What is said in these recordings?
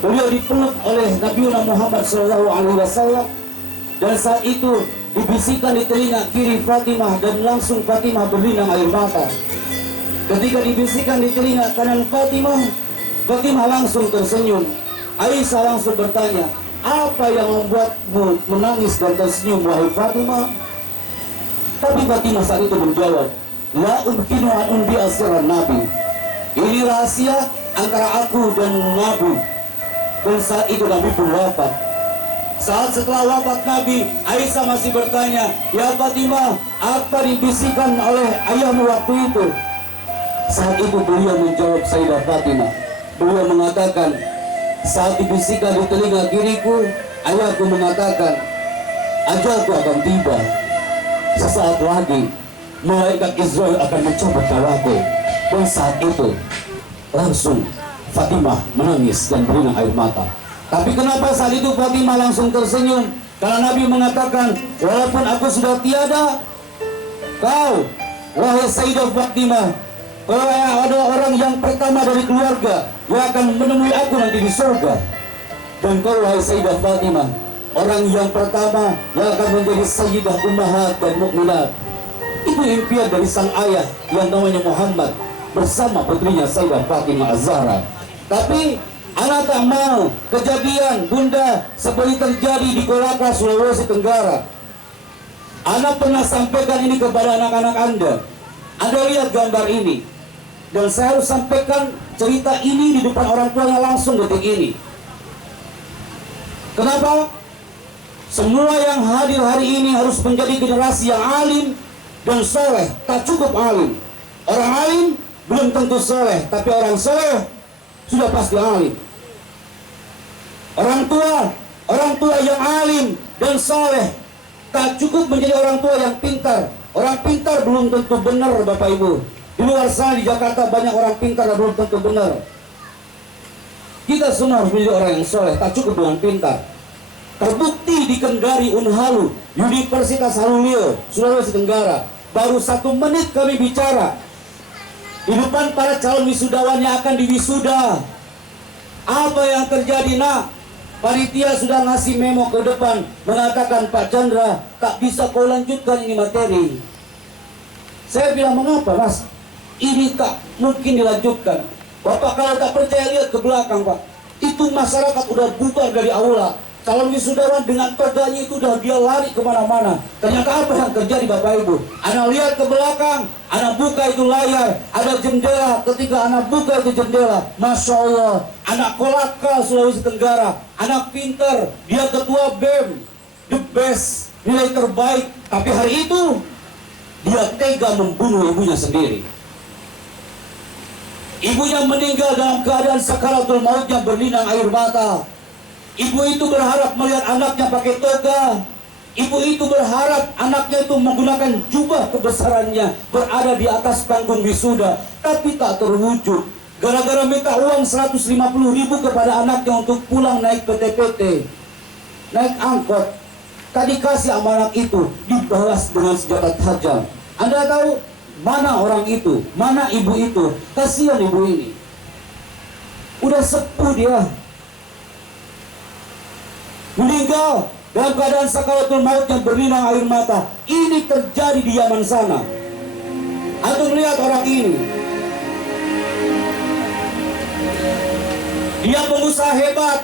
Beliau dipeluk oleh Nabi Muhammad SAW, dan saat itu dibisikkan di telinga kiri Fatimah, dan langsung Fatimah berlinang air mata. Ketika dibisikkan di telinga kanan Fatimah, Fatimah langsung tersenyum. Aisyah langsung bertanya, apa yang membuatmu menangis dan tersenyum, wahai Fatimah? Tapi Fatimah saat itu menjawab, la umkinu an undi asrar Nabi. Ini rahasia antara aku dan Nabi. Dan saat itu Nabi pun wafat. Saat setelah wafat Nabi, Aisyah masih bertanya, ya Fatimah, apa dibisikkan oleh ayahmu waktu itu? Saat itu beliau menjawab Sayyidah Fatimah. Beliau mengatakan, saat dibisikkan di telinga kiriku, ayahku mengatakan, ajalku akan tiba. Sesaat lagi, malaikat Israel akan mencabut nyawaku. Dan saat itu, langsung Fatimah menangis dan berlinang air mata. Tapi kenapa saat itu Fatimah langsung tersenyum? Karena Nabi mengatakan, walaupun aku sudah tiada, kau, wahai Sayyidah Fatimah, kau adalah orang yang pertama dari keluarga yang akan menemui aku nanti di surga. Dan kau, wahai Sayyidah Fatimah, orang yang pertama yang akan menjadi Sayyidah Ummahat dan Mukminat. Itu impian dari sang ayah yang namanya Muhammad bersama putrinya Sayyidah Fatimah Az-Zahra. Tapi anak tak mau kejadian bunda seperti terjadi di Kolaka, Sulawesi Tenggara. Anak pernah sampaikan ini kepada anak-anak Anda. Anda lihat gambar ini, dan saya harus sampaikan cerita ini di depan orang tuanya langsung detik ini. Kenapa? Semua yang hadir hari ini harus menjadi generasi yang alim dan soleh. Tak cukup alim. Orang alim belum tentu soleh, tapi orang soleh sudah pasti alim. Orang tua yang alim dan soleh tak cukup menjadi orang tua yang pintar. Orang pintar belum tentu benar, Bapak Ibu. Di luar sana di Jakarta banyak orang pintar dan belum tentu benar. Kita semua harus menjadi orang yang soleh, tak cukup dengan pintar. Terbukti di Kendari Unhalu, Universitas Halulio, Sulawesi Tenggara. Baru 1 menit kami bicara di depan para calon wisudawan yang akan diwisuda. Apa yang terjadi, nak? Panitia sudah ngasih memo ke depan mengatakan, Pak Chandra, tak bisa kau lanjutkan ini materi. Saya bilang, mengapa Mas? Ini tak mungkin dilanjutkan. Bapak kalau tak percaya lihat ke belakang, Pak. Itu masyarakat udah bubar dari aula. Calon wisudawan dengan toganya itu udah dia lari kemana-mana. Ternyata apa yang terjadi, Bapak Ibu? Anak lihat ke belakang, anak buka itu layar, ada jendela. Ketika anak buka itu jendela, Masya Allah, anak Kolaka Sulawesi Tenggara, anak pintar, dia ketua BEM, the best, nilai terbaik. Tapi hari itu dia tega membunuh ibunya sendiri. Ibunya meninggal dalam keadaan sakaratul maut yang berlinang air mata. Ibu itu berharap melihat anaknya pakai toga. Ibu itu berharap anaknya itu menggunakan jubah kebesarannya, berada di atas panggung wisuda. Tapi tak terwujud. Gara-gara minta uang 150.000 kepada anaknya untuk pulang naik PT-PT, naik angkot. Tadi kasih amanat itu, dibalas dengan senjata tajam. Anda tahu mana orang itu, mana ibu itu? Kasihan ibu ini. Udah sepuh dia. Meninggal dalam keadaan sakaratul maut yang berlinang air mata. Ini terjadi di Yaman sana. Antum lihat orang ini. Dia pengusaha hebat.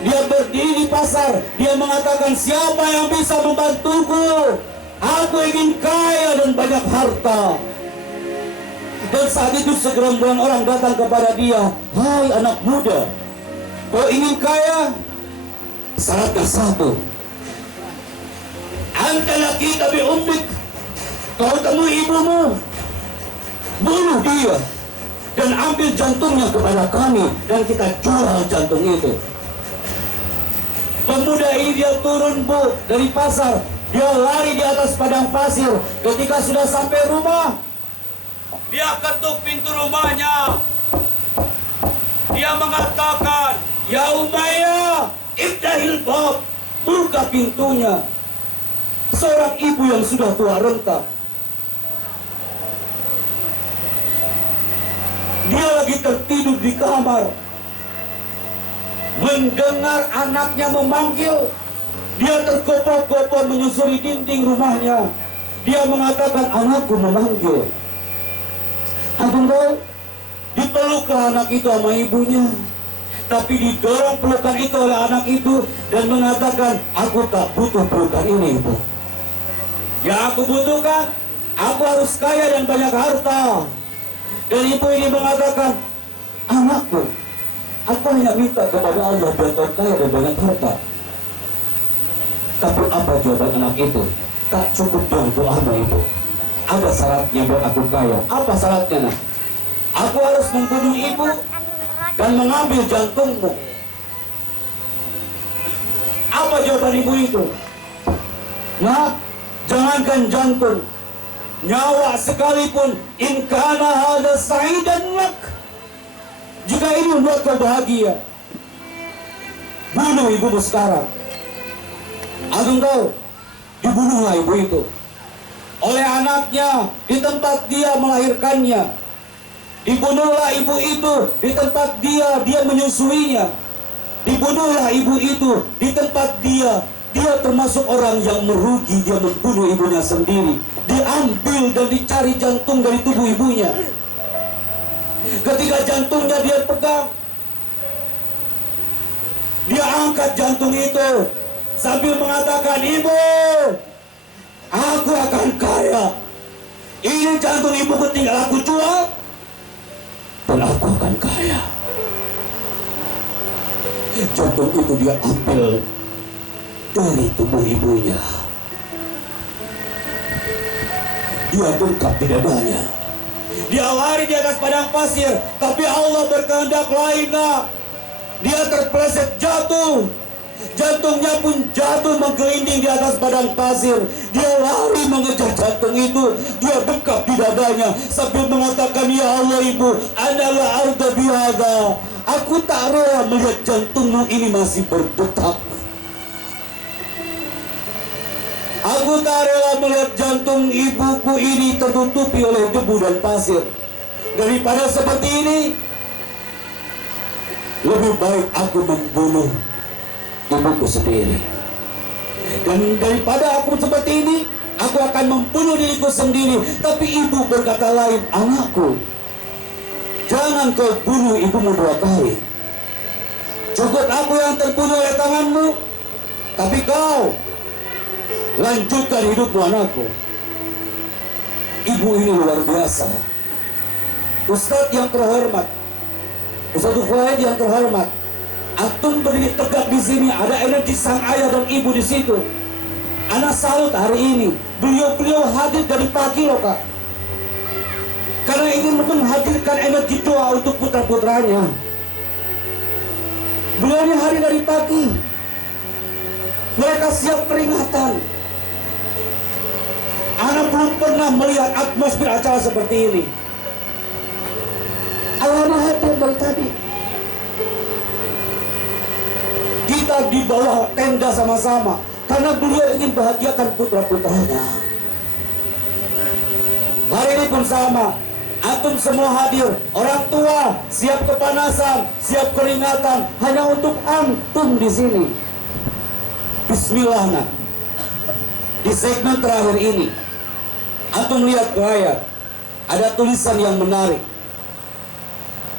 Dia berdiri di pasar. Dia mengatakan, siapa yang bisa membantuku? Aku ingin kaya dan banyak harta. Dan saat itu segerombolan orang datang kepada dia. Hai anak muda, kau ingin kaya? Syaratnya satu. Anta laki tabi ummik. Kau temui ibumu, bunuh dia dan ambil jantungnya kepada kami, dan kita jual jantung itu. Pemuda ini dia turun, Bu, dari pasar. Dia lari di atas padang pasir. Ketika sudah sampai rumah, dia ketuk pintu rumahnya. Dia mengatakan, ya Umayyah, Ibdahil bab, buka pintunya. Seorang ibu yang sudah tua renta. Dia lagi tertidur di kamar. mendengar anaknya memanggil, dia tergopoh-gopoh menyusuri dinding rumahnya. Dia mengatakan, anakku memanggil. Aduh, dipeluklah anak itu sama ibunya. Tapi didorong pelukan itu oleh anak itu dan mengatakan, aku tak butuh pelukan ini, ibu. Yang aku butuhkan, aku harus kaya dan banyak harta. Dan ibu ini mengatakan, anakku, aku hanya minta kepada Allah biar kau kaya dan banyak harta. Tapi apa jawaban anak itu? Tak cukup dengan doamu, ibu. Ada syaratnya buat aku kaya. Apa syaratnya, nak? Aku harus membunuh ibu dan mengambil jantungmu. Apa jawaban ibu itu? Nah, jangankan jantung, nyawa sekalipun, in kana hadza sa'idan lak, jika ini membuat kau bahagia, bunuh ibumu sekarang. Agung tahu, dibunuhlah ibu itu oleh anaknya di tempat dia melahirkannya. Dibunuhlah ibu itu di tempat dia menyusuinya. Dibunuhlah ibu itu di tempat dia termasuk orang yang merugi. Dia membunuh ibunya sendiri. Diambil dan dicari jantung dari tubuh ibunya. Ketika jantungnya dia pegang, dia angkat jantung itu sambil mengatakan, ibu, aku akan kaya. Ini jantung ibu tinggal aku jual dan aku akan kaya. Jantung itu dia ambil dari tubuh ibunya. Dia bengkak di dadanya. Dia lari di atas padang pasir, tapi Allah berkehendak lain, nak. Dia terpeleset jatuh. Jantungnya pun jatuh menggelinding di atas padang pasir. Dia lari mengejar jantung itu. Dia bengkak di dadanya sambil mengatakan, ya Allah ibu, analah arda bihada. Aku tak rela melihat jantungmu ini masih berdetak. Aku tak rela melihat jantung ibuku ini tertutupi oleh debu dan pasir. Daripada seperti ini, lebih baik aku membunuh ibuku sendiri. Dan daripada aku seperti ini, aku akan membunuh diriku sendiri. Tapi ibu berkata lain, anakku, jangan kau bunuh ibumu 2 kali. Cukup aku yang terbunuh oleh tanganmu, tapi kau lanjutkan hidupmu, anakku. Ibu ini luar biasa. Ustadz yang terhormat, Ustadz Khuaid yang terhormat, antum berdiri tegak di sini, ada energi sang ayah dan ibu di situ. Anak salut hari ini. Beliau hadir dari pagi loh, Kak. Karena ingin menghadirkan energi doa untuk putra-putranya. Beliau ini hari dari pagi. Mereka siap peringatan. Anak belum pernah melihat atmosfer acara seperti ini. Allah hadir dari tadi. Kita di bawah tenda sama-sama karena beliau ingin bahagiakan putra-putranya. Hari ini pun sama. Antum semua hadir, orang tua siap kepanasan, siap keringatan hanya untuk antum di sini. Bismillah, nak. Di segmen terakhir ini, antum lihat ke layar, ada tulisan yang menarik.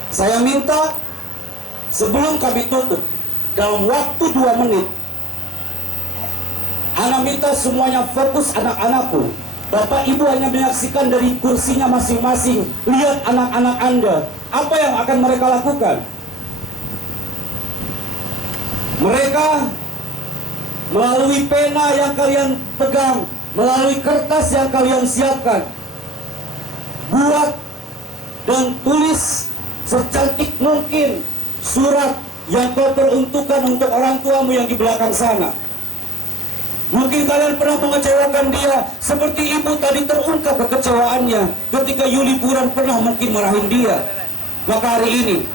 Saya minta sebelum kami tutup, dalam waktu 2 menit, anak minta semuanya fokus anak-anakku. Bapak ibu hanya menyaksikan dari kursinya masing-masing. Lihat anak-anak Anda, apa yang akan mereka lakukan? Mereka melalui pena yang kalian pegang, melalui kertas yang kalian siapkan, buat dan tulis secantik mungkin surat yang kau peruntukkan untuk orang tuamu yang di belakang sana. Mungkin kalian pernah mengecewakan dia, seperti ibu tadi terungkap kekecewaannya ketika Yuli Buran pernah mungkin marahin dia. Maka hari ini,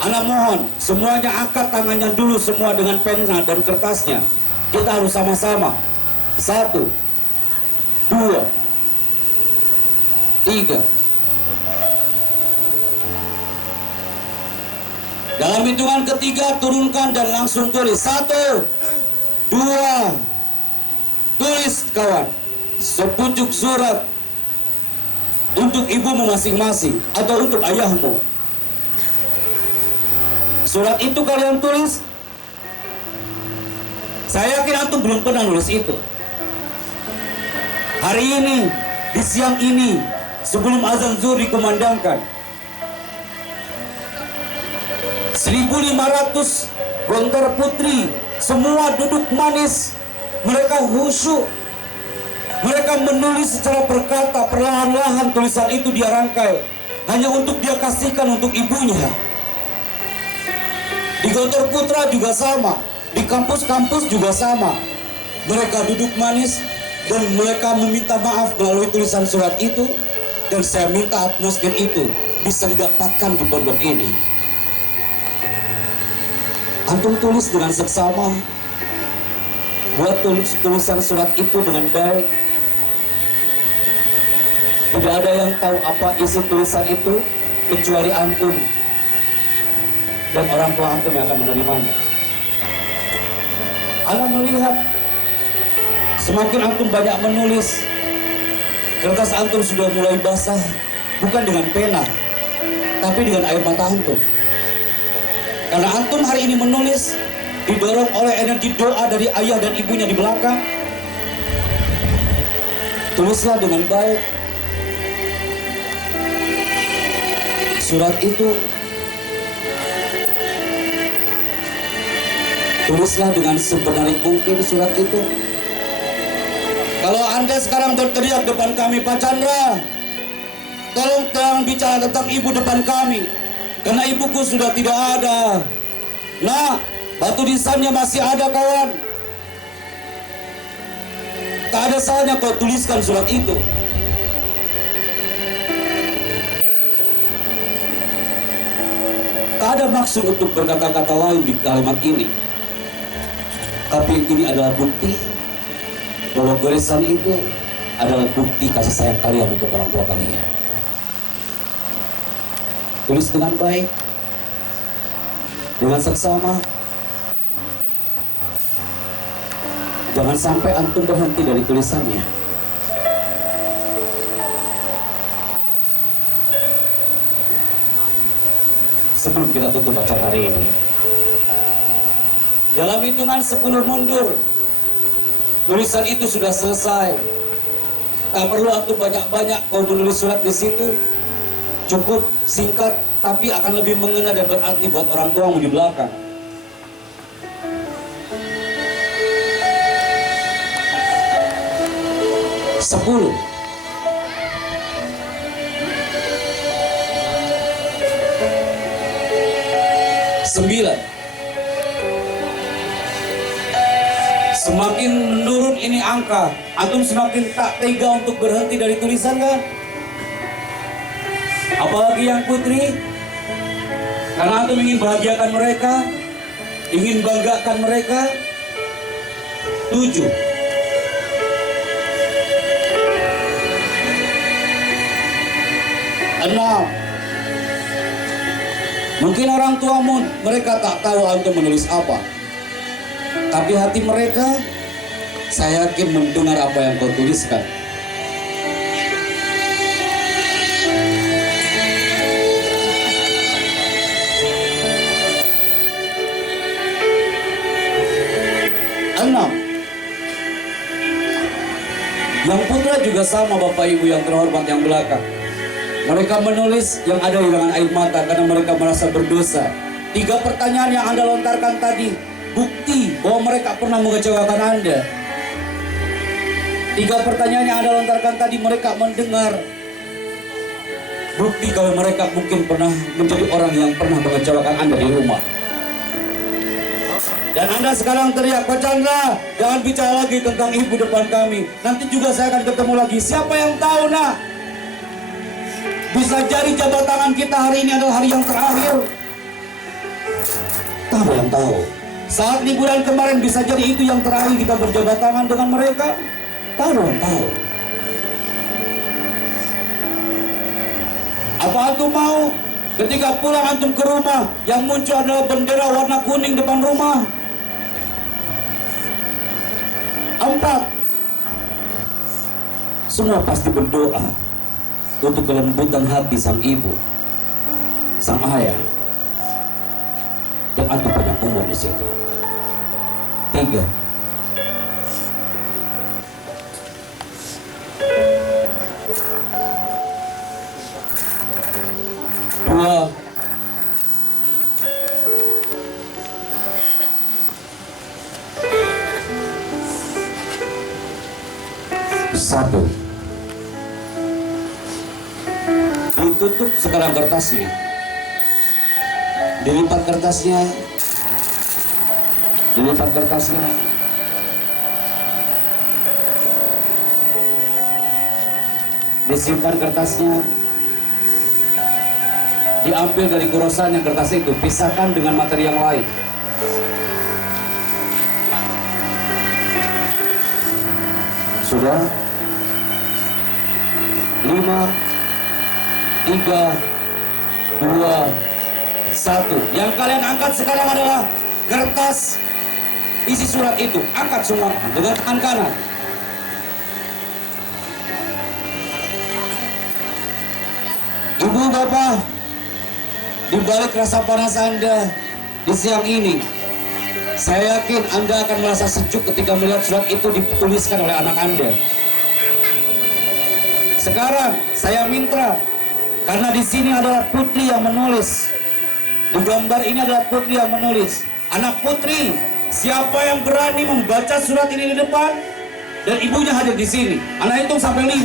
anak mohon semuanya angkat tangannya dulu semua dengan pena dan kertasnya. Kita harus sama-sama. 1, 2, 3. Dalam hitungan ketiga, turunkan dan langsung tulis. 1, 2, tulis kawan. Sepucuk surat untuk ibumu masing-masing atau untuk ayahmu. Surat itu kalian tulis. Saya yakin antum belum pernah nulis itu. Hari ini, di siang ini, sebelum azan zuhur dikumandangkan, 1.500 Gontor Putri semua duduk manis, mereka khusyuk, mereka menulis secara berkata, perlahan-lahan tulisan itu dia rangkai hanya untuk dia kasihkan untuk ibunya. Di Gontor Putra juga sama, di kampus-kampus juga sama. Mereka duduk manis dan mereka meminta maaf melalui tulisan surat itu, dan saya minta atmosfer itu bisa didapatkan di pondok ini. Antum tulis dengan seksama, buat tulisan surat itu dengan baik. Tidak ada yang tahu apa isi tulisan itu kecuali antum dan orang tua antum yang akan menerimanya. Ana melihat semakin antum banyak menulis, kertas antum sudah mulai basah, bukan dengan pena, tapi dengan air mata antum. Karena antum hari ini menulis didorong oleh energi doa dari ayah dan ibunya di belakang. Tulislah dengan baik. Surat itu tulislah dengan sebenarnya mungkin surat itu. Kalau Anda sekarang berteriak depan kami, Pak Chandra, tolong jangan bicara tentang ibu depan kami, karena ibuku sudah tidak ada. Nah, batu nisannya masih ada kawan. Tak ada salahnya kau tuliskan surat itu. Tak ada maksud untuk berkata-kata lain di kalimat ini. Tapi ini adalah bukti bahwa goresan itu adalah bukti kasih sayang kalian untuk orang tua kalian. Tulis dengan baik, dengan seksama. Jangan sampai antum berhenti dari tulisannya. Sebelum kita tutup acara hari ini, dalam hitungan 10 mundur, tulisan itu sudah selesai. Tak perlu antum banyak-banyak kau menulis surat di situ. Cukup singkat, tapi akan lebih mengena dan berarti buat orang tuamu di belakang. Sepuluh. 9. Semakin menurun ini angka, antum semakin tak tega untuk berhenti dari tulisan kan? Apalagi yang putri, karena antum ingin bahagiakan mereka, ingin banggakan mereka. 7. Mungkin orang tuamu, mereka tak tahu antum menulis apa, tapi hati mereka, saya yakin mendengar apa yang kau tuliskan. 6. Yang putra juga sama Bapak Ibu yang terhormat yang belakang. Mereka menulis yang ada di dengan air mata karena mereka merasa berdosa. 3 pertanyaan yang Anda lontarkan tadi, bukti bahwa mereka pernah mengecewakan Anda. 3 pertanyaan yang Anda lontarkan tadi, mereka mendengar. Bukti kalau mereka mungkin pernah menjadi orang yang pernah mengecewakan Anda di rumah. Dan Anda sekarang teriak, Pak Chandra, jangan bicara lagi tentang ibu depan kami. Nanti juga saya akan ketemu lagi. Siapa yang tahu, nak? Bisa jadi jabat tangan kita hari ini adalah hari yang terakhir. Tak ada yang tahu. Saat liburan kemarin bisa jadi itu yang terakhir kita berjabat tangan dengan mereka. Tak ada yang tahu. Apa antum mau Ketika pulang antum ke rumah, yang muncul adalah bendera warna kuning depan rumah. 4, semua pasti berdoa untuk kelembutan hati sang ibu, sang ayah, dan antum panjang umur di situ. 3, dua, satu. Ditutup sekarang kertasnya, dilipat kertasnya, disimpan kertasnya, diambil dari kurosannya kertas itu, pisahkan dengan materi yang lain. Sudah? 5, 3, 2, 1. Yang kalian angkat sekarang adalah kertas isi surat itu. Angkat semua dengan tangan kanan. Ibu bapak, di balik rasa panas Anda di siang ini, saya yakin Anda akan merasa sejuk ketika melihat surat itu dituliskan oleh anak Anda. Sekarang saya minta, karena di sini adalah putri yang menulis. Di gambar ini adalah putri yang menulis. Anak putri, siapa yang berani membaca surat ini di depan dan ibunya hadir di sini? Anak hitung sampai 5.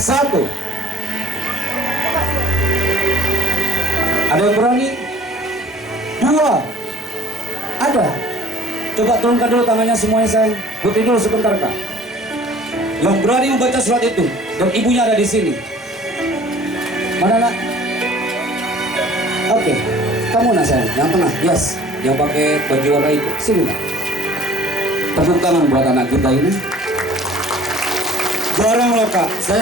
1. Ada yang berani? 2. Ada. Coba turunkan dulu tangannya semuanya sayang. Putri dulu sebentar Kak. Yang berani membaca surat itu dan ibunya ada di sini. Mana nak? Oke, kamu nak sayang, yang tengah, yes, yang pakai baju warna itu, sini nak. Tepuk tangan buat anak kita ini. Jarang loh Kak, saya